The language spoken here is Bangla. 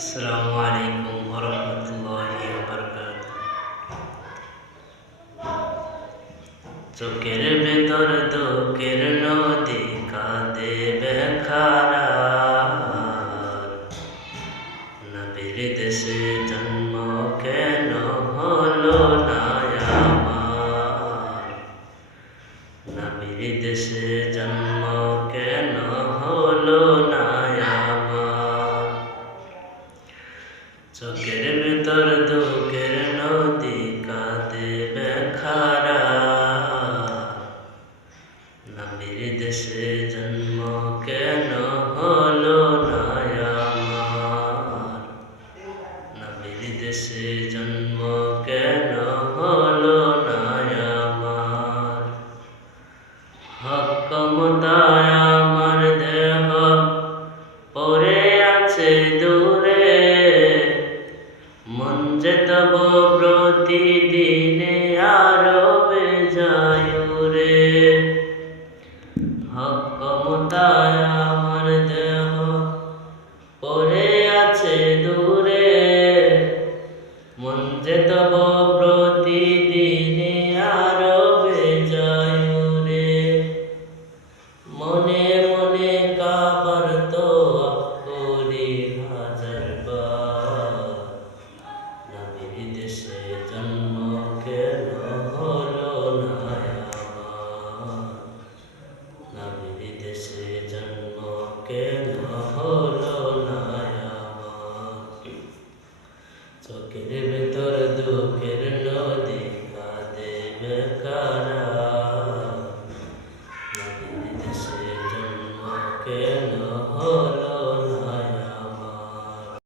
আসসালামু আলাইকুম ওয়া রাহমাতুল্লাহি ওয়া বারাকাতুহু। চোখের ভেতর দুঃখের নদী কাঁদে বেখারা, নবীর দেশে জন্ম কেন হলো না আমার, নবীর দেশে জন্ম কেন হলো না আমার। চোখের ভেতর দুঃখের নদী কাঁদে বেখারা, নবীর দেশে জন্ম কেন হলো না আমার, নবীর দেশে জন্ম কেন হলো না আমার। হক ক্ষমতায় আমার দেহ পড়ে আছে দূরে, মন যে তব প্রতিদিনে আরো বেজায় রে। হক ক্ষমতায় আমার দেহ পড়ে আছে দূরে, মন যে তব প্রতিদিনে আরো বেজায় রে। মনে মনে কাবার তো করি হাজার বার, নবীর দেশে জন্ম কেন হলো না আমার, নবীর দেশে জন্ম কেন হলো না আমার। চোখের